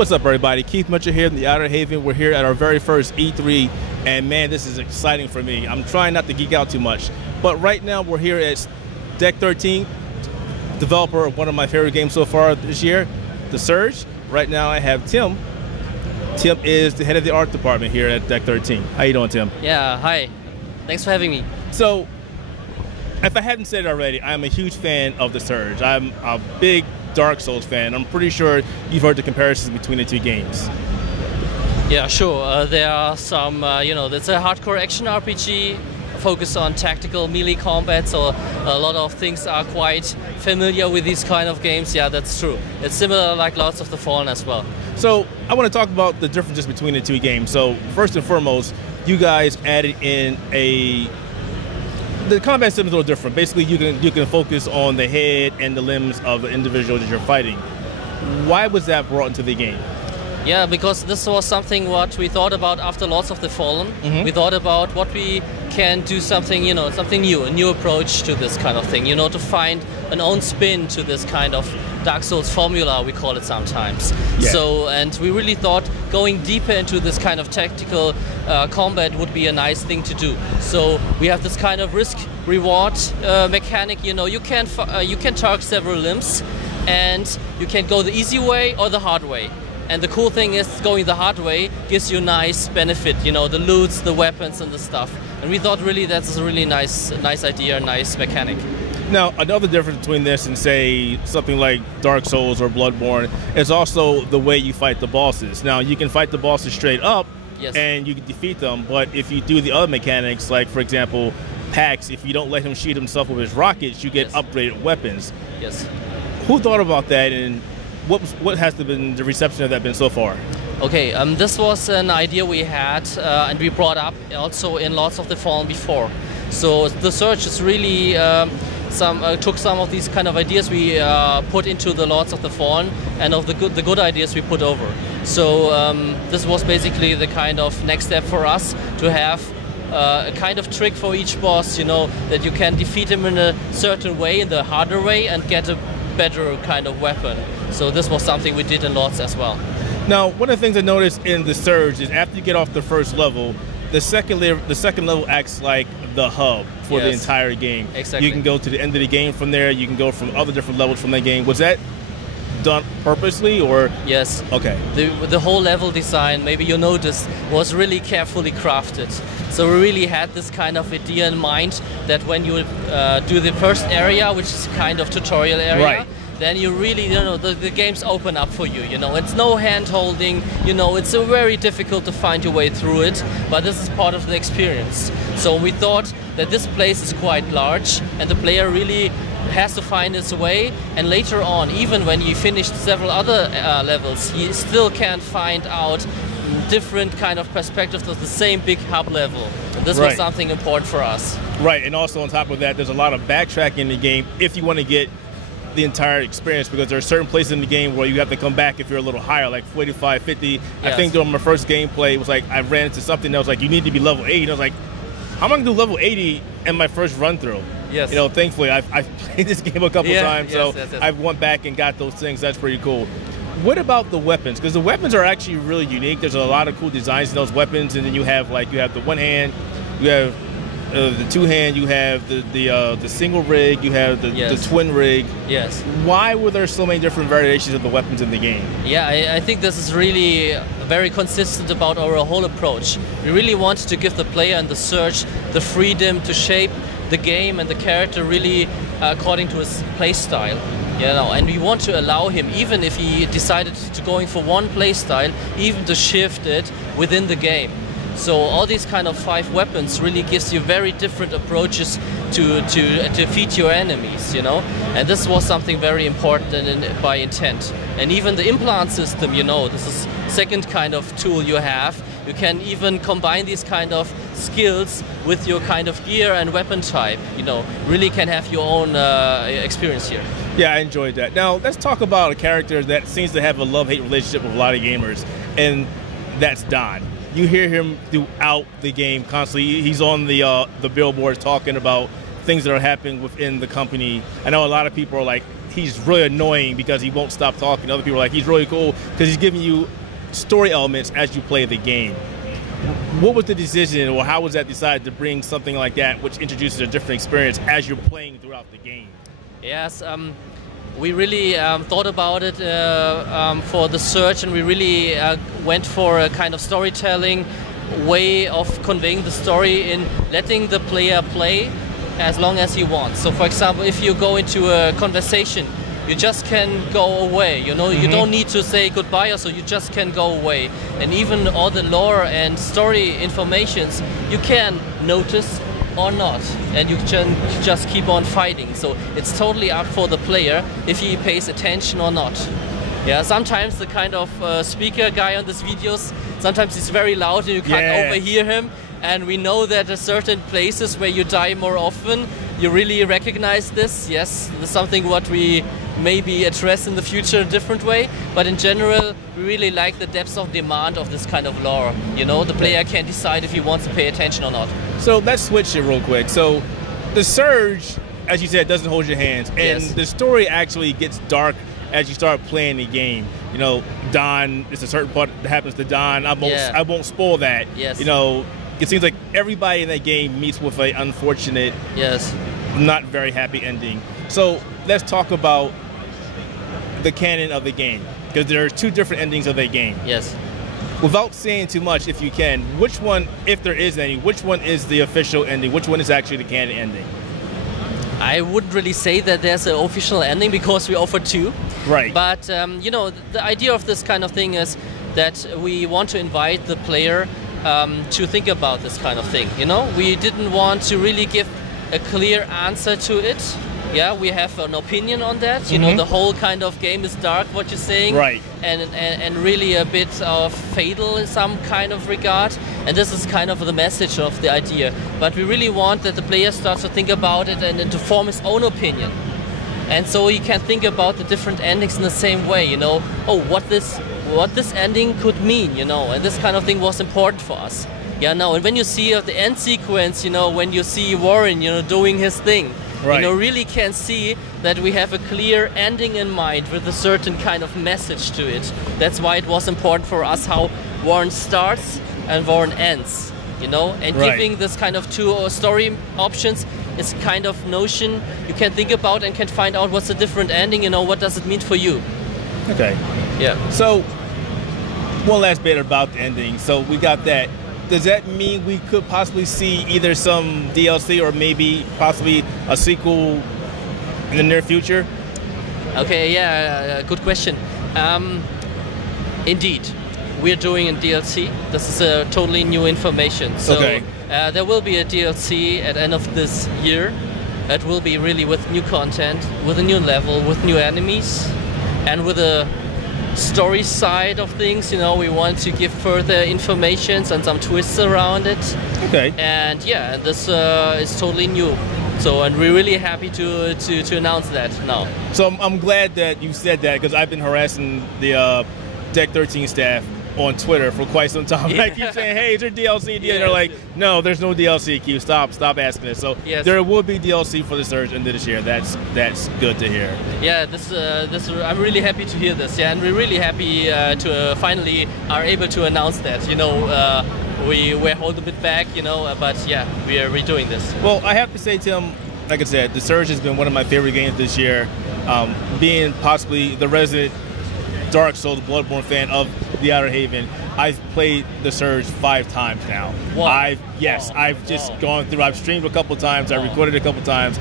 What's up, everybody? Keith Mitchell here in the Outerhaven. We're here at our very first E3, and man, this is exciting for me. I'm trying not to geek out too much, but right now we're here at Deck13, developer of one of my favorite games so far this year, The Surge. Right now I have Tim. Tim is the head of the art department here at Deck13. How you doing, Tim? Yeah, hi. Thanks for having me. So, if I hadn't said it already, I'm a huge fan of The Surge. I'm a big Dark Souls fan. I'm pretty sure you've heard the comparisons between the two games. Yeah, sure. There are some, it's a hardcore action RPG focused on tactical melee combat, so a lot of things are quite familiar with these kind of games. Yeah, that's true. It's similar like lots of the Fallen as well. So I want to talk about the differences between the two games. So first and foremost, you guys added in the combat system is a little different. Basically, you can focus on the head and the limbs of the individual that you're fighting. Why was that brought into the game? Yeah, because this was something what we thought about after lots of the Fallen. Mm-hmm. We thought about what we can do something new, a new approach to this kind of thing. To find an own spin to this kind of Dark Souls formula, we call it sometimes. Yeah. So, and we really thought going deeper into this kind of tactical combat would be a nice thing to do. So we have this kind of risk-reward mechanic. You can target several limbs, and you can go the easy way or the hard way. And the cool thing is, going the hard way gives you a nice benefit. The loots, the weapons, and the stuff. And we thought really that's a really nice idea, a nice mechanic. Now, another difference between this and, say, something like Dark Souls or Bloodborne is also the way you fight the bosses. Now, you can fight the bosses straight up, yes, and you can defeat them, but if you do the other mechanics, like, for example, Pax, if you don't let him shoot himself with his rockets, you get upgraded weapons. Yes. Who thought about that, and what has been the reception of that been so far? Okay, this was an idea we had, and we brought up also in lots of the Fallen before. So The Surge is really... took some of these kind of ideas we put into the Lords of the Fallen, and of the good ideas we put over. So this was basically the kind of next step for us, to have a kind of trick for each boss, that you can defeat him in a certain way, in the harder way, and get a better kind of weapon. So this was something we did in Lords as well. Now, one of the things I noticed in The Surge is after you get off the first level, the second level acts like the hub for the entire game. Exactly. You can go to the end of the game from there. You can go from other different levels from that game. Was that done purposely, or? Yes. Okay. The whole level design, maybe you noticed, was really carefully crafted. So we really had this kind of idea in mind that when you do the first area, which is kind of tutorial area, right, then you really, the games open up for you. It's no hand-holding. It's very difficult to find your way through it, but this is part of the experience. So we thought that this place is quite large, and the player really has to find his way. And later on, even when you finished several other levels, he still can find out different kind of perspectives of the same big hub level. And this was something important for us. Right, and also on top of that, there's a lot of backtracking in the game if you want to get the entire experience, because there are certain places in the game where you have to come back if you're a little higher, like 45, 50. Yes. I think during my first gameplay, it was like I ran into something that was like, you need to be level 80. And I was like, how am I going to do level 80 in my first run through? Yes. Thankfully, I've played this game a couple times, so I went back and got those things. That's pretty cool. What about the weapons? Because the weapons are actually really unique. There's a lot of cool designs in those weapons, and then you have the one hand, you have the two hand, you have the single rig, you have the twin rig. Yes. Why were there so many different variations of the weapons in the game? Yeah, I think this is really very consistent about our whole approach. We really wanted to give the player in The Surge the freedom to shape the game and the character really according to his play style. And we want to allow him, even if he decided to going for one play style, even to shift it within the game. So all these kind of 5 weapons really gives you very different approaches to defeat your enemies, And this was something very important by intent. And even the implant system, this is second kind of tool you have. You can even combine these kind of skills with your kind of gear and weapon type. Really can have your own experience here. Yeah, I enjoyed that. Now let's talk about a character that seems to have a love-hate relationship with a lot of gamers, and that's Don. You hear him throughout the game constantly. He's on the billboards talking about things that are happening within the company. I know a lot of people are like he's really annoying because he won't stop talking. Other people are like, he's really cool because he's giving you story elements as you play the game. What was the decision, or how was that decided to bring something like that, which introduces a different experience as you're playing throughout the game? Yes, we really thought about it for the search, and we really went for a kind of storytelling way of conveying the story in letting the player play as long as he wants. So for example, if you go into a conversation, you just can go away, you know, you don't need to say goodbye, or so you just can go away. And even all the lore and story informations you can notice or not, and you can just keep on fighting. So it's totally up for the player if he pays attention or not. Yeah, sometimes the kind of speaker guy on these videos, sometimes he's very loud and you can't overhear him. And we know that at certain places where you die more often, you really recognize this. Yes, this is something what we maybe address in the future in a different way. But in general, we really like the depth of demand of this kind of lore. You know, the player can decide if he wants to pay attention or not. So let's switch it real quick. So the Surge, as you said, doesn't hold your hands. And the story actually gets dark as you start playing the game. You know, Don, there's a certain part that happens to Don. I won't spoil that. Yes. You know, it seems like everybody in that game meets with an unfortunate, not very happy ending. So let's talk about the canon of the game, because there are two different endings of that game. Yes. Without saying too much, if you can, which one, if there is any, which one is the official ending? Which one is actually the canon ending? I wouldn't really say that there's an official ending because we offer two. Right. But, you know, the idea of this kind of thing is that we want to invite the player to think about this kind of thing. You know, we didn't want to really give a clear answer to it. Yeah, we have an opinion on that. You know, the whole kind of game is dark, what you're saying. Right. And really a bit of fatal in some kind of regard. And this is kind of the message of the idea. But we really want that the player starts to think about it and to form his own opinion. And so he can think about the different endings in the same way, you know. Oh, what this ending could mean, you know. And this kind of thing was important for us. Yeah, no, and when you see the end sequence, you know, when you see Warren, you know, doing his thing, you know, really can see that we have a clear ending in mind with a certain kind of message to it. That's why it was important for us how Warren starts and Warren ends, you know, and giving this kind of two story options is kind of notion you can think about and can find out what's the different ending, you know, what does it mean for you. Okay. Yeah. So, one last bit about the ending. So we got that. Does that mean we could possibly see either some DLC or maybe possibly a sequel in the near future? Okay, yeah, good question. Indeed, we're doing a DLC. This is a totally new information. So there will be a DLC at the end of this year. It will be really with new content, with a new level, with new enemies, and with a story side of things. You know, we want to give further information and some twists around it. Okay. And yeah, this is totally new. So, and we're really happy to announce that now. So I'm glad that you said that, because I've been harassing the Deck13 staff on Twitter for quite some time. I keep saying, hey, is there DLC? And they're like, no, there's no DLC, Q. Stop asking this. So there will be DLC for the Surge into this year. That's good to hear. Yeah, this I'm really happy to hear this. Yeah, and we're really happy to finally are able to announce that. You know, we were holding a bit back, you know, but yeah, we're redoing this. Well, I have to say, Tim, like I said, the Surge has been one of my favorite games this year. Being possibly the resident Dark Souls Bloodborne fan of the Outerhaven, I've played the Surge 5 times now. Wow. I've just gone through. I've streamed a couple times. I recorded a couple times.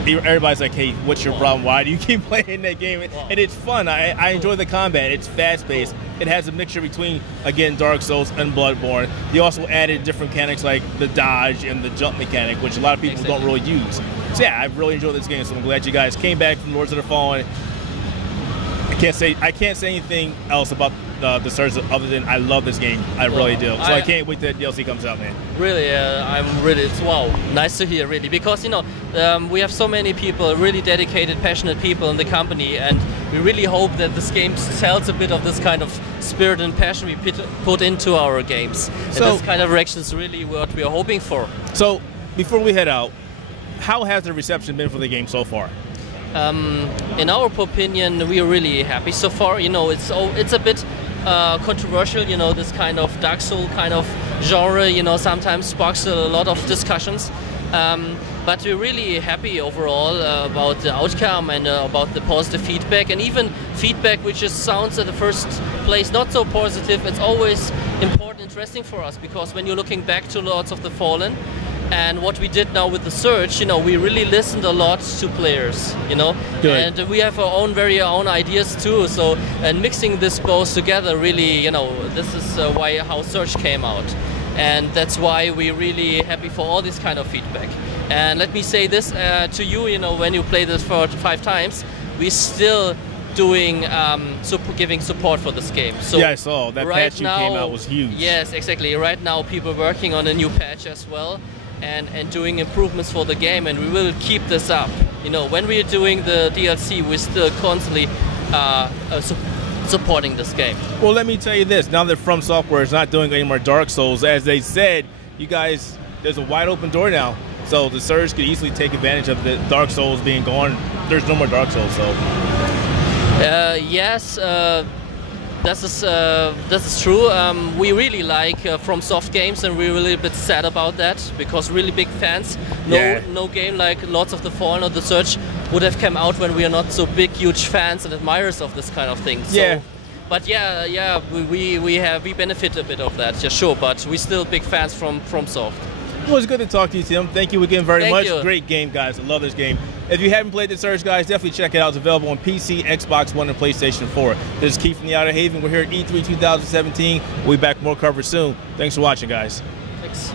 Everybody's like, hey, what's your problem? Why do you keep playing that game? And it's fun. I enjoy the combat. It's fast-paced. It has a mixture between, again, Dark Souls and Bloodborne. They also added different mechanics like the dodge and the jump mechanic, which a lot of people don't really use. So yeah, I've really enjoyed this game, so I'm glad you guys came back from Lords of the Fallen. I can't say anything else about the Surge other than I love this game. I really do. So I can't wait till DLC comes out, man. Really, it's wow, nice to hear, really, because, you know, we have so many people, really dedicated, passionate people in the company, and we really hope that this game sells a bit of this kind of spirit and passion we put into our games. And this kind of direction is really what we are hoping for. So, before we head out, how has the reception been for the game so far? in our opinion, we are really happy so far. You know, it's a bit controversial. You know, this kind of Dark Souls kind of genre. You know, sometimes sparks a lot of discussions. But we're really happy overall about the outcome and about the positive feedback, and even feedback which sounds at the first place not so positive. It's always important, interesting for us, because when you're looking back to Lords of the Fallen and what we did now with the Surge, you know, we really listened a lot to players, you know. Good. And we have our own very own ideas too. So, and mixing this both together, really, you know, this is how Surge came out. And that's why we're really happy for all this kind of feedback. And let me say this to you, you know, when you play this for 5 times, we're still doing giving support for this game. So yeah, I saw that right patch now, you came out was huge. Yes, exactly. Right now, people are working on a new patch as well, and doing improvements for the game, and we will keep this up. You know, when we're doing the DLC, we're still constantly supporting this game. Well, let me tell you this: now that From Software is not doing any more Dark Souls, as they said, you guys, there's a wide open door now. So the Surge could easily take advantage of the Dark Souls being gone. There's no more Dark Souls, so. Yes, this is true. We really like From Soft games, and we're really a bit sad about that, because really big fans. No game like Lords of the Fallen or the Surge would have come out when we are not so big, huge fans and admirers of this kind of thing. So, yeah. But yeah, we benefit a bit of that, yeah, sure. But we're still big fans from Soft. Well, it's good to talk to you, Tim. Thank you again very much. You. Great game, guys. I love this game. If you haven't played the Surge, guys, definitely check it out. It's available on PC, Xbox One, and PlayStation 4. This is Keith from the Outerhaven. We're here at E3 2017. We'll be back with more coverage soon. Thanks for watching, guys. Thanks.